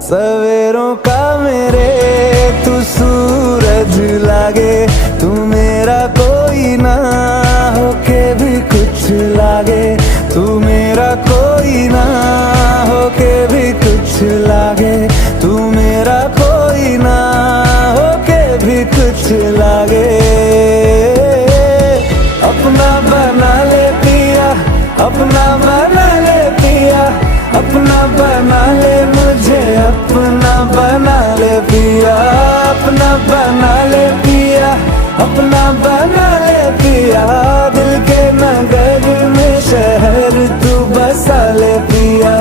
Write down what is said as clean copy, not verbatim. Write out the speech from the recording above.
सवेरों का मेरे तू सूरज लागे, तू मेरा कोई ना होके भी कुछ लागे, तू मेरा कोई ना होके भी कुछ लागे, तू मेरा कोई ना होके भी कुछ लागे। अपना बना ले पिया, अपना बना ले पिया, अपना बना ले मुझे, अपना बना ले पिया, अपना बना ले पिया, अपना बना ले पिया। दिल के नगर में शहर तू बसा ले पिया।